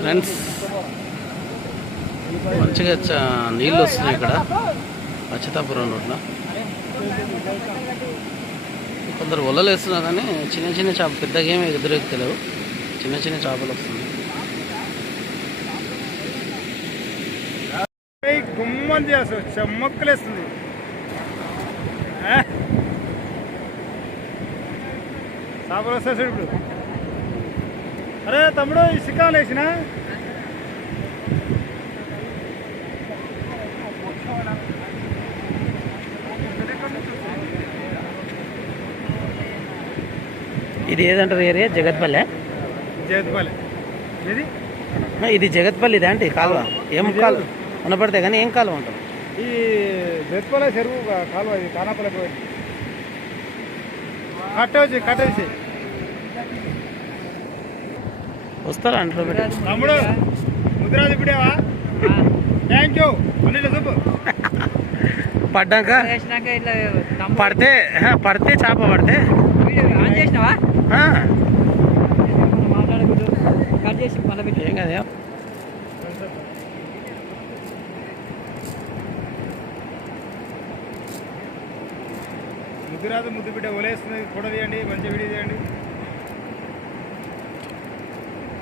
Friends మంచిగా నీళ్ళు వస్తున్నాయి ఇక్కడ. అచ్యుతాపురం రోడ్లో కొందరు వలలు వేస్తున్నారు కానీ చిన్న చిన్న చేప పెద్దగా ఏమి ఎదురెక్కుతలేవు చిన్న చిన్న చేపలు వస్తున్నాయి. గుమ్మని చేస్తారు చెమ్మక్కలేస్తుంది చేపలు వస్తాయి ఇప్పుడు. అరే తమ్ముడు ఈ సిక్కాలు వేసిన? ఇది ఏదంటారు ఏరియా? జగత్పల్లె? చేతుపాలి ఇది ఇది జగత్పల్లి ఇదే అంటే కాలువ. ఏం కాలువ? ఉన్నపడితే కానీ ఏం కాలువ ఉంటుంది ఈ చేతుపాల చెరువు కాలువ ఇది కానాపల్లి పోయి కట్ట వస్తారా అంటారు బిడ్డ? తమ్ముడు ముద్రాజు ఇప్పుడేవా థ్యాంక్ యూ చూపు. పడ్డాక పడితే పడితే చేప పడితే. ఏం కదా ముద్దురాజు ముద్దు బిడ్డ ఒలేస్తుంది. ఫోటో తీయండి మంచి వీడియో తీయండి.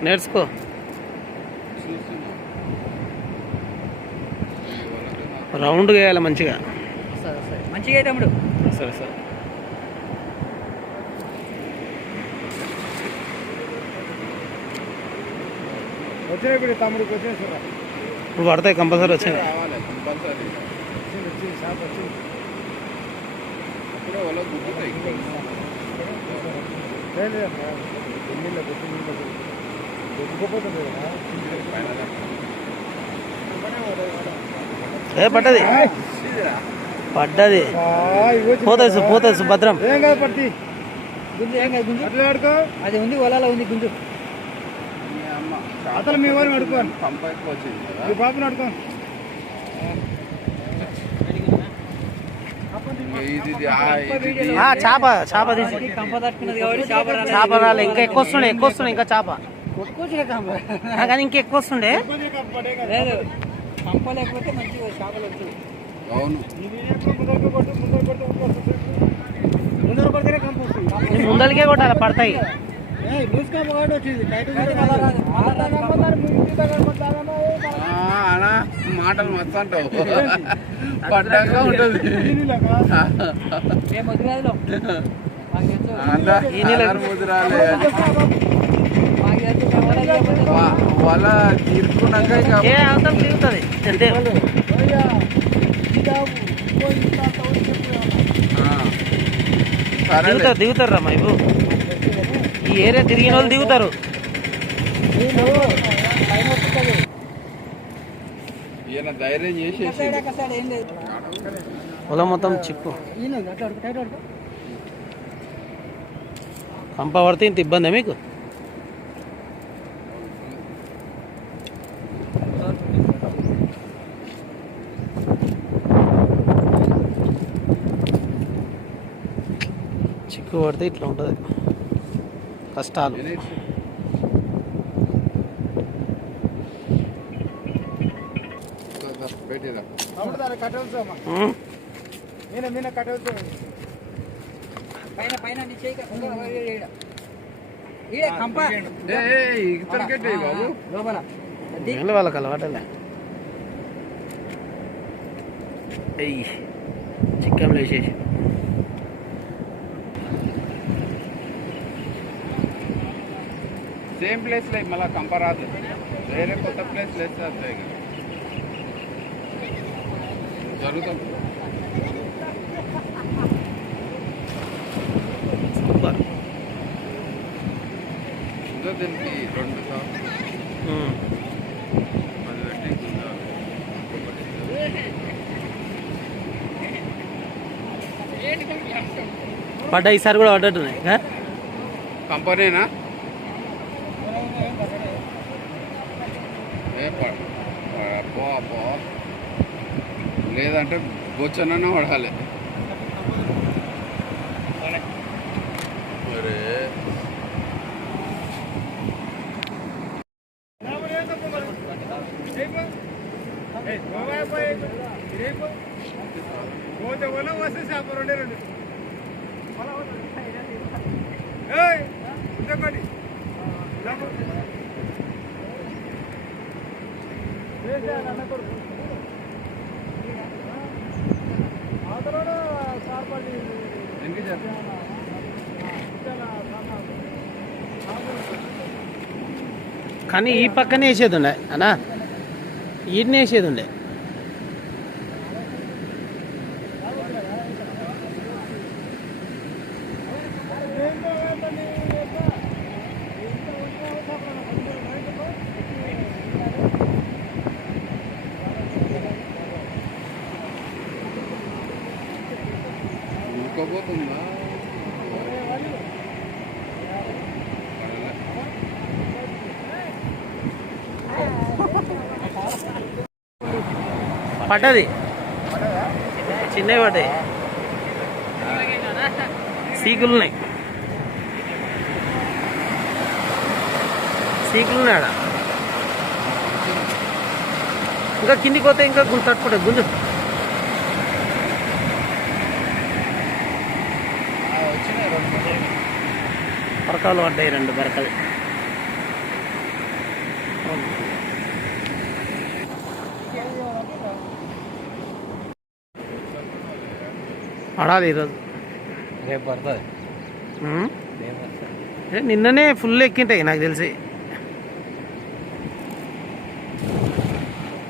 నేర్చుకో. రౌండ్ వేయాలి మంచిగా. సరే సరే. మంచిగా అయితే తమ్ముడు. సరే సరే. వచ్చిన ఇప్పుడు తమ్ముడికి వచ్చిన చూడ ఇప్పుడు పడతాయి కంపల్సరీ వచ్చింది వచ్చింది. ఏ పడ్డది. పడ్డది. పోతాయి సు- పోతాయి సుభద్రం ఏం కాదు పట్టి. గుంజు ఏం కాదు గుంజు. అట్లా ఆడుకో. అది ఉంది ఒలాలో ఉంది గుంజు. అతను మీ వారిని అడుకోను మీ పాపను అడుకోను చేప చేప తీసి. చేప రాలే ఇంకా ఎక్కువ వస్తుండే ఎక్కువ వస్తుండే ఇంకా చేప. కానీ ఇంకా ఎక్కువ వస్తుండే లేదు. కంప లేకపోతే మంచిగా చేపలు వచ్చాయి ముందర పడితేనే కంపు వస్తుంది. నీ ముందరికే కొట్టాలి పడతాయి. వచ్చింది. మాటలు మస్తు అంటావు పడ్డాక ఉంటుంది. ముదిరాలే వల తీర్చుకున్నాక దిగుతారు దిగుతారు రా ఇవ్వు ఈ ఏరియా తిరిగిన వాళ్ళు దిగుతారు పొలం మొత్తం చిక్కు. కంప పడితే ఇంత ఇబ్బంది మీకు? ఇతనికెట్టి బాబు లోపల అది ఏంలే వాళ్ళకి అలవాటలే చికెన్ వేసేసి సేమ్ ప్లేస్లో మళ్ళీ కంపరాదు వేరే కొత్త ప్లేస్ లేదు వస్తాయి ఇక. జరుగుతాం. సూపర్ ఇంకా దీనికి రెండు పెట్టి. పడ్డా ఈసారి కూడా పడ్డట్టున్నాయి కంపెనీనా ప- పో పో. లేదంటే బొచ్చనన్నా పడాలి అరే ఏయ్, గోవా పోయి, ఇదేపో. పోతే పోలే, వస్తే చేప రెండే రెండు. ఏయ్, ఇంకొకటి. చేప. వేసేయాలి అన్న కొడుకు. అవతలోడు సార్పల్లి కానీ ఈ పక్కనే వేసేది ఉండే అన్నా ఈడనే వేసేది ఉండే. ఇంకోపోతుందా పడ్డది. చిన్నవి పడ్డాయి. సీకులు ఉన్నాయి సీకులు ఉన్నాయి ఆడ. ఇంకా కిందికి పోతే ఇంకా గుంజు తట్టుకుంటుంది గుంజు. పరకాలు పడ్డాయి రెండు బరకలు పడాలి ఈరోజు రేపు పడుతుంది ఉమ్. ఏ, నిన్ననే ఫుల్ ఎక్కింటాయి నాకు తెలిసి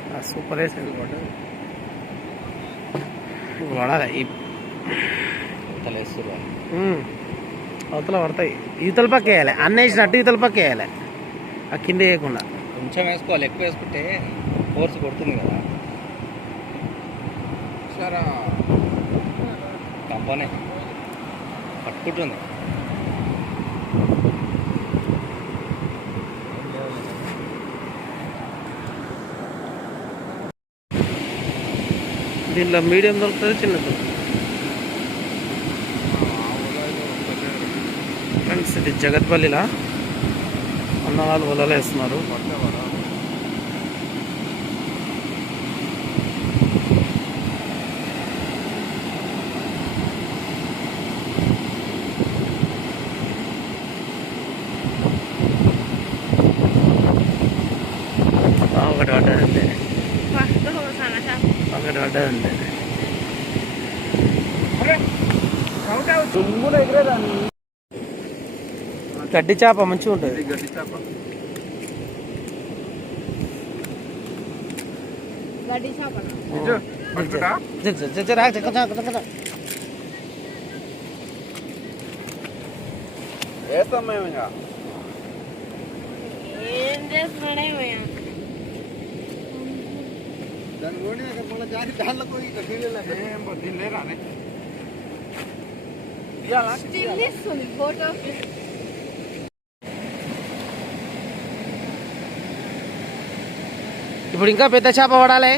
ఆ, సూపర్ వేసింది పడాలి ఈ వేస్తున్నారు ఉమ్. అవతల పడతాయి. ఈతల పక్క వేయాలి. అన్న వేసినట్టు ఈతల పక్క వేయాలి. ఆ కింద వేయకుండా. కొంచెం వేసుకోవాలి. ఎక్కువ వేసుకుంటే ఫోర్స్ కొడుతుంది కదా. సరా కంపనే. పట్టుకుంటుంది. దీంట్లో మీడియం దొరుకుతుంది చిన్న దొరుకుతుంది. ఫ్రెండ్స్ ఇది జగత్పల్లిలా. అన్న వాళ్ళు వలలు వేస్తున్నారు. ఒకటి పడ్డదండి ఒకటి పడ్డదండి గడ్డి చేప మంచిగా ఉంటుంది గడ్డి చేప గడ్డి చేపలు పట్టుకుంటా జర, జర, జర, జర, జర, జర, జర, జర. వేస్తాం మేము ఇంకా ఏం చేస్తున్నాడేమో దాన్ని ఓడి మళ్ళీ జారి దాంట్లో ఇట్లా తీయలేదు ఏం దీని లేరా స్టిల్ ఇస్తుంది ఫోటో ఇప్పుడు ఇంకా పెద్ద చేప పడాలి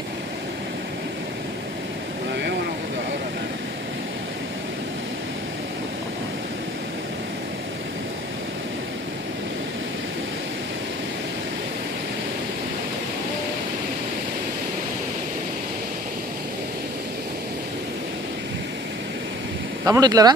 తమ్ముడు ఇట్లరా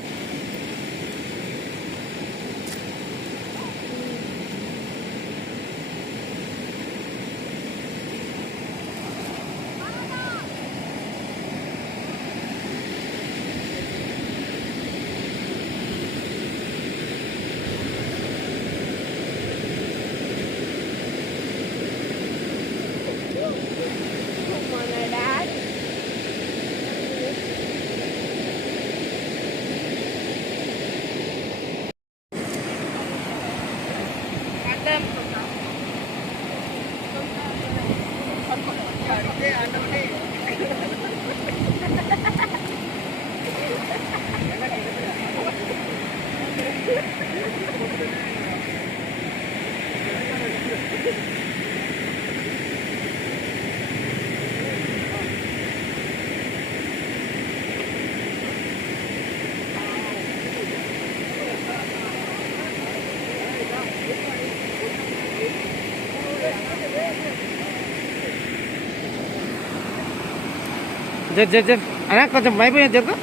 జర్ జర్ జర్ అనే కొంచెం భయపోయా జరుగు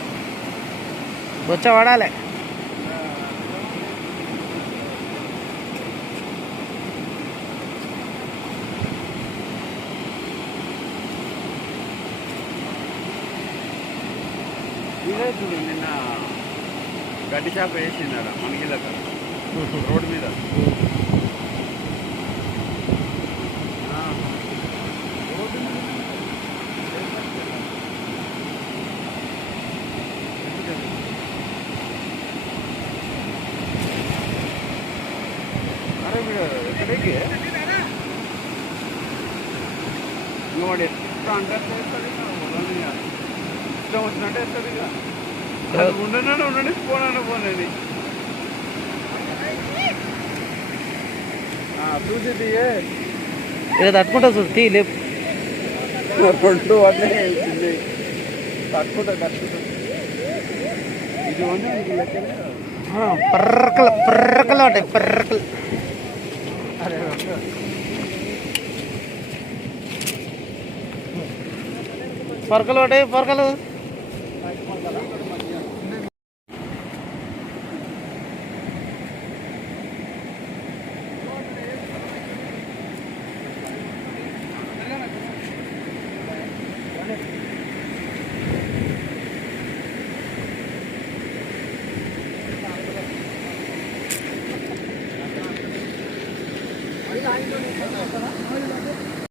బొచ్చ పడాలి చూడు నిన్న గడ్డి చేప వేసిందా మనకి రోడ్డు మీద ఆ. రోడ్డు మీద. అరే వీడు ఎక్కడికి ఇంకోటి ఎట్లా అంటే చేస్తాడు ఇక. వాళ్ళని ఇక. ఇష్టం వచ్చినట్టు వేస్తాడు ఇక అది ఉండనని ఉండని పోనని పోనని చూసి తీయే ఇక తట్టుకుంటా చూడు తీ లేపు రెండు అన్నీ చిన్నవి తట్టుకుంటా తట్టుకుంటా ఇది ఉంది నీకు లెక్కనే ఆ, పర్రకలు పర్రకలు ఉంటాయి పర్రకలు అరే పొరకలు ఒకటి పొరకలు.